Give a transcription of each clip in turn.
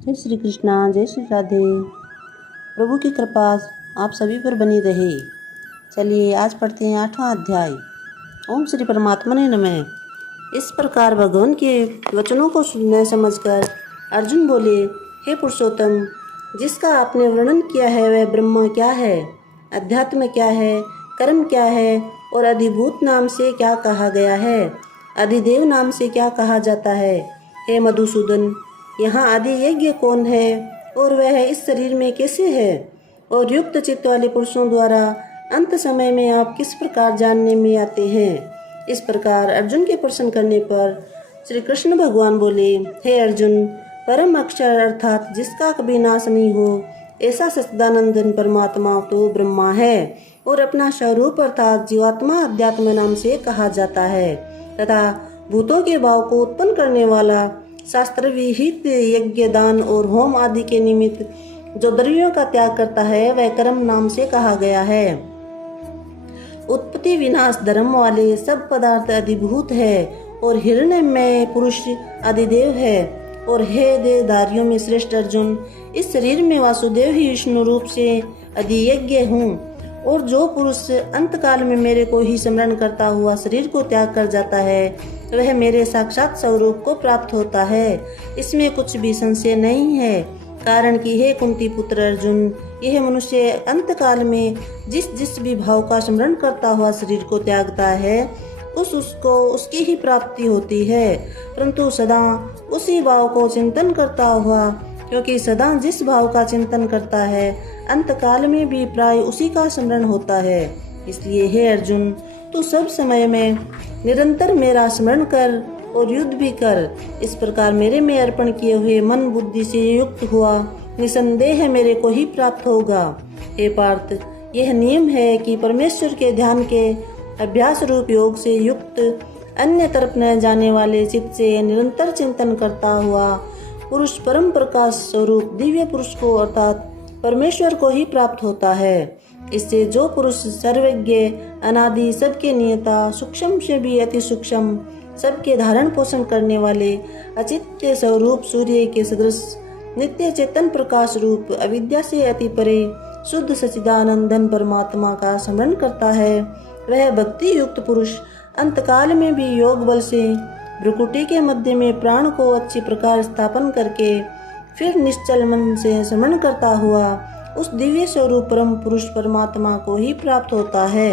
जय श्री कृष्णा, जय श्री राधे। प्रभु की कृपा आप सभी पर बनी रहे। चलिए आज पढ़ते हैं 8वां अध्याय। ओम श्री परमात्मा ने नमः। इस प्रकार भगवान के वचनों को सुनने समझकर अर्जुन बोले, हे पुरुषोत्तम, जिसका आपने वर्णन किया है वह ब्रह्म क्या है, अध्यात्म क्या है, कर्म क्या है और अधिभूत नाम से क्या कहा गया है, अधिदेव नाम से क्या कहा जाता है। हे मधुसूदन, यहाँ आदि यज्ञ कौन है और वह इस शरीर में कैसे है, और युक्त चित्त वाले पुरुषों द्वारा अंत समय में आप किस प्रकार जानने में आते हैं। इस प्रकार अर्जुन के प्रश्न करने पर श्री कृष्ण भगवान बोले, हे अर्जुन, परम अक्षर अर्थात जिसका कभी नाश नहीं हो ऐसा सच्चिदानंदन परमात्मा तो ब्रह्मा है और अपना स्वरूप अर्थात जीवात्मा अध्यात्म नाम से कहा जाता है, तथा भूतों के भाव को उत्पन्न करने वाला शास्त्र विहित यज्ञ दान और होम आदि के निमित्त जो द्रव्यों का त्याग करता है वह कर्म नाम से कहा गया है। उत्पत्ति विनाश धर्म वाले सब पदार्थ अधिभूत है और हिरण्य में पुरुष आदिदेव है। और हे देहधारियों में श्रेष्ठ अर्जुन, इस शरीर में वासुदेव ही विष्णु रूप से अधियज्ञ हूँ, और जो पुरुष अंत काल में मेरे को ही स्मरण करता हुआ शरीर को त्याग कर जाता है वह मेरे साक्षात स्वरूप को प्राप्त होता है। इसमें कुछ भी संशय नहीं है, कारण कि हे कुंती पुत्र अर्जुन, यह मनुष्य अंत काल में जिस जिस भी भाव का स्मरण करता हुआ शरीर को त्यागता है उसको उसकी ही प्राप्ति होती है, परंतु सदा उसी भाव को चिंतन करता हुआ, क्योंकि सदा जिस भाव का चिंतन करता है अंत काल में भी प्राय उसी का स्मरण होता है। इसलिए हे अर्जुन, तू सब समय में निरंतर मेरा स्मरण कर और युद्ध भी कर। इस प्रकार मेरे में अर्पण किए हुए मन बुद्धि से युक्त हुआ निसंदेह मेरे को ही प्राप्त होगा। हे पार्थ, यह नियम है कि परमेश्वर के ध्यान के अभ्यास रूप योग से युक्त अन्य तरफ न जाने वाले चित्त से निरंतर चिंतन करता हुआ पुरुष परम प्रकाश स्वरूप दिव्य पुरुष को अर्थात परमेश्वर को ही प्राप्त होता है। इससे जो पुरुष सर्वज्ञ अनादि सबके नियता सूक्ष्म से भी अति सूक्ष्म सबके धारण पोषण करने वाले अचित्य स्वरूप सूर्य के सदृश नित्य चेतन प्रकाश रूप अविद्या से अति परे शुद्ध सच्चिदानंदन परमात्मा का स्मरण करता है, वह भक्ति युक्त पुरुष अंतकाल में भी योग बल से भ्रुकुटी के मध्य में प्राण को अच्छी प्रकार स्थापन करके फिर निश्चल मन से स्मरण करता हुआ उस दिव्य स्वरूप परम पुरुष परमात्मा को ही प्राप्त होता है।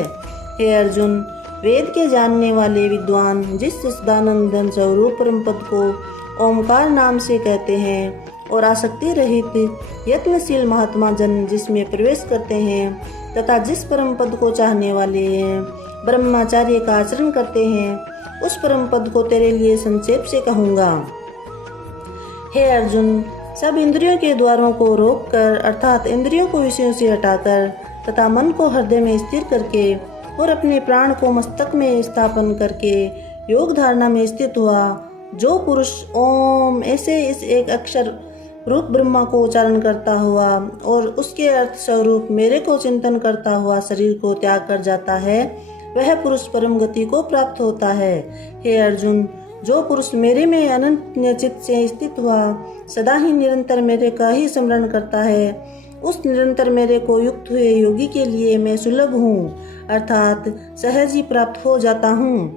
हे अर्जुन, वेद के जानने वाले विद्वान जिस सच्चिदानंदन स्वरूप परम पद को ओमकार नाम से कहते हैं और आसक्ति रहित यत्नशील महात्मा जन जिसमें प्रवेश करते हैं तथा जिस परम पद को चाहने वाले हैं ब्रह्मचार्य का आचरण करते हैं, उस परम पद को तेरे लिए संक्षेप से कहूँगा। हे अर्जुन, सब इंद्रियों के द्वारों को रोककर अर्थात इंद्रियों को विषयों से हटाकर तथा मन को हृदय में स्थिर करके और अपने प्राण को मस्तक में स्थापन करके योग धारणा में स्थित हुआ जो पुरुष ओम ऐसे इस एक अक्षर रूप ब्रह्मा को उच्चारण करता हुआ और उसके अर्थ स्वरूप मेरे को चिंतन करता हुआ शरीर को त्याग कर जाता है वह पुरुष परम गति को प्राप्त होता है। हे अर्जुन, जो पुरुष मेरे में अनंत चित्त से स्थित हुआ सदा ही निरंतर मेरे का ही स्मरण करता है, उस निरंतर मेरे को युक्त हुए योगी के लिए मैं सुलभ हूँ अर्थात सहज ही प्राप्त हो जाता हूँ।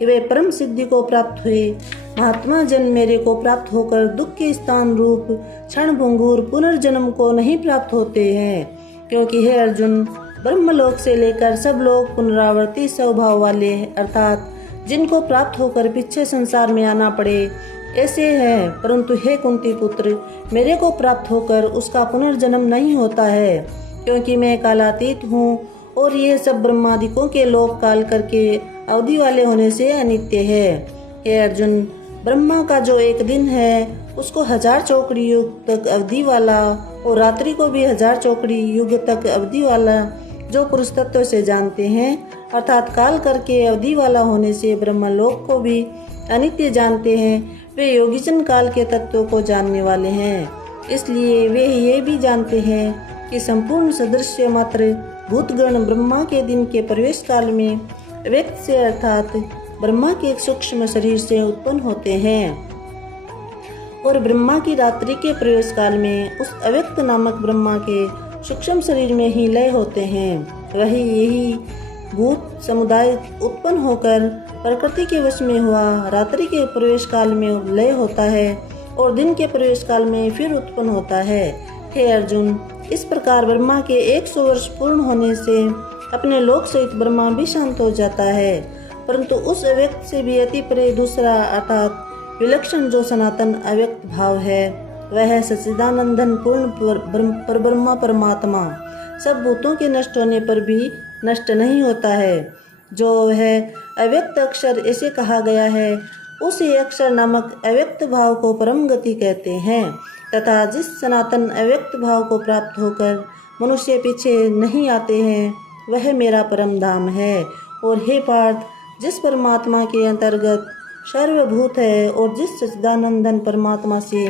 वे परम सिद्धि को प्राप्त हुए महात्मा जन मेरे को प्राप्त होकर दुख के स्थान रूप क्षण भंगुर पुनर्जन्म को नहीं प्राप्त होते हैं, क्योंकि हे अर्जुन, ब्रह्मलोक से लेकर सब लोग पुनरावर्ती स्वभाव वाले अर्थात जिनको प्राप्त होकर पीछे संसार में आना पड़े ऐसे हैं, परंतु हे कुंती पुत्र, मेरे को प्राप्त होकर उसका पुनर्जन्म नहीं होता है, क्योंकि मैं कालातीत हूँ और ये सब ब्रह्मादिकों के लोक काल करके अवधि वाले होने से अनित्य है। हे अर्जुन, ब्रह्मा का जो एक दिन है उसको 1000 चौकड़ी युग तक अवधि वाला और रात्रि को भी 1000 चौकड़ी युग तक अवधि वाला जो पुरुष तत्व से जानते हैं अर्थात काल करके अवधि वाला होने से ब्रह्मलोक को भी अनित्य जानते हैं, वे योगीजन काल के तत्वों को जानने वाले हैं। इसलिए वे ये भी जानते हैं कि संपूर्ण सदृश्य मात्र भूतगण ब्रह्मा के दिन के प्रवेश काल में व्यक्त से अर्थात ब्रह्मा के एक सूक्ष्म शरीर से उत्पन्न होते हैं और ब्रह्मा की रात्रि के प्रवेश काल में उस अव्यक्त नामक ब्रह्मा के सूक्ष्म शरीर में ही लय होते हैं। वही यही भूत समुदाय उत्पन्न होकर प्रकृति के वश में हुआ रात्रि के प्रवेश काल में लय होता है और दिन के प्रवेश काल में फिर उत्पन्न होता है। हे अर्जुन, इस प्रकार ब्रह्मा के 100 वर्ष पूर्ण होने से अपने लोक सहित ब्रह्मा भी शांत हो जाता है, परंतु उस अव्यक्त से भी अति परे दूसरा अर्थात विलक्षण जो सनातन अव्यक्त भाव है, वह सच्चिदानंदन पूर्ण परब्रह्मा परमात्मा सब भूतों के नष्ट होने पर भी नष्ट नहीं होता है। जो है अव्यक्त अक्षर इसे कहा गया है, उसी अक्षर नामक अव्यक्त भाव को परम गति कहते हैं तथा जिस सनातन अव्यक्त भाव को प्राप्त होकर मनुष्य पीछे नहीं आते हैं, वह मेरा परम धाम है। और हे पार्थ, जिस परमात्मा के अंतर्गत सर्वभूत है और जिस सच्चिदानंदन परमात्मा से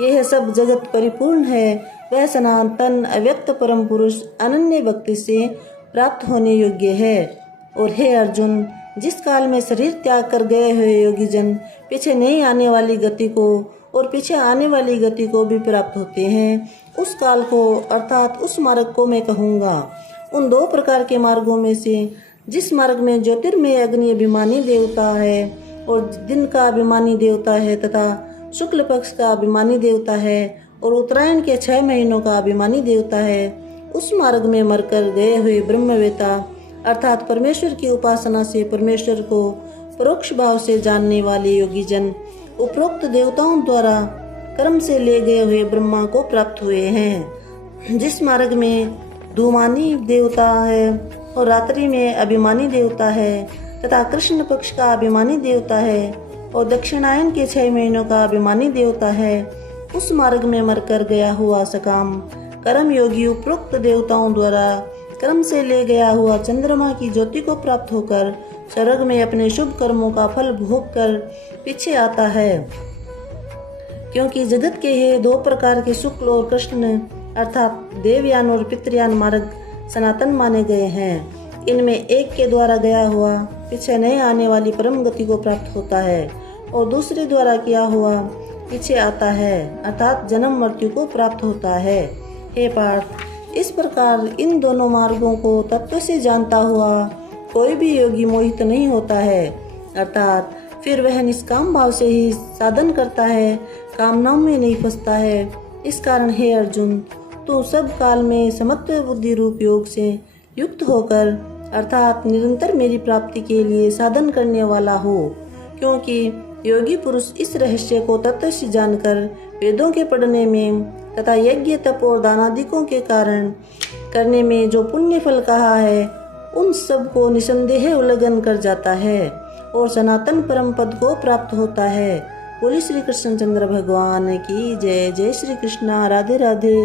यह सब जगत परिपूर्ण है, वह सनातन अव्यक्त परम पुरुष अनन्य भक्ति से प्राप्त होने योग्य है। और हे अर्जुन, जिस काल में शरीर त्याग कर गए हुए योगी जन पीछे नहीं आने वाली गति को और पीछे आने वाली गति को भी प्राप्त होते हैं, उस काल को अर्थात उस मार्ग को मैं कहूँगा। उन 2 प्रकार के मार्गों में से जिस मार्ग में ज्योतिर्मय अग्नि अभिमानी देवता है और दिन का अभिमानी देवता है तथा शुक्ल पक्ष का अभिमानी देवता है और उत्तरायण के 6 महीनों का अभिमानी देवता है, उस मार्ग में मरकर गए हुए ब्रह्मवेता अर्थात परमेश्वर की उपासना से परमेश्वर को परोक्ष भाव से जानने वाले योगी जन उपरोक्त देवताओं द्वारा कर्म से ले गए हुए ब्रह्मा को प्राप्त हुए हैं। जिस मार्ग में धूमानी देवता है और रात्रि में अभिमानी देवता है तथा कृष्ण पक्ष का अभिमानी देवता है और दक्षिणायन के 6 महीनों का अभिमानी देवता है, उस मार्ग में मरकर गया हुआ सकाम कर्म योगी उपरोक्त देवताओं द्वारा कर्म से ले गया हुआ चंद्रमा की ज्योति को प्राप्त होकर स्वर्ग में अपने शुभ कर्मों का फल भोग कर पीछे आता है। क्योंकि जगत के ये 2 प्रकार के शुक्ल और कृष्ण अर्थात देवयान और पितृयान मार्ग सनातन माने गए हैं। इनमें एक के द्वारा गया हुआ पीछे नहीं आने वाली परम गति को प्राप्त होता है और दूसरे द्वारा किया हुआ पीछे आता है अर्थात जन्म मृत्यु को प्राप्त होता है। हे पार्थ, इस प्रकार इन दोनों मार्गों को तत्व से जानता हुआ कोई भी योगी मोहित नहीं होता है, अर्थात फिर वह निष्काम भाव से ही साधन करता है, कामनाओं में नहीं फंसता है। इस कारण हे अर्जुन, तू सब काल में समत्व बुद्धि रूप योग से युक्त होकर अर्थात निरंतर मेरी प्राप्ति के लिए साधन करने वाला हो। क्योंकि योगी पुरुष इस रहस्य को तत्व से जानकर वेदों के पढ़ने में तथा यज्ञ तप और दानादिकों के कारण करने में जो पुण्य फल कहा है, उन सब को निसंदेह उल्लंघन कर जाता है और सनातन परम पद को प्राप्त होता है। बोली श्री कृष्णचंद्र भगवान की जय। जय श्री कृष्ण। राधे राधे।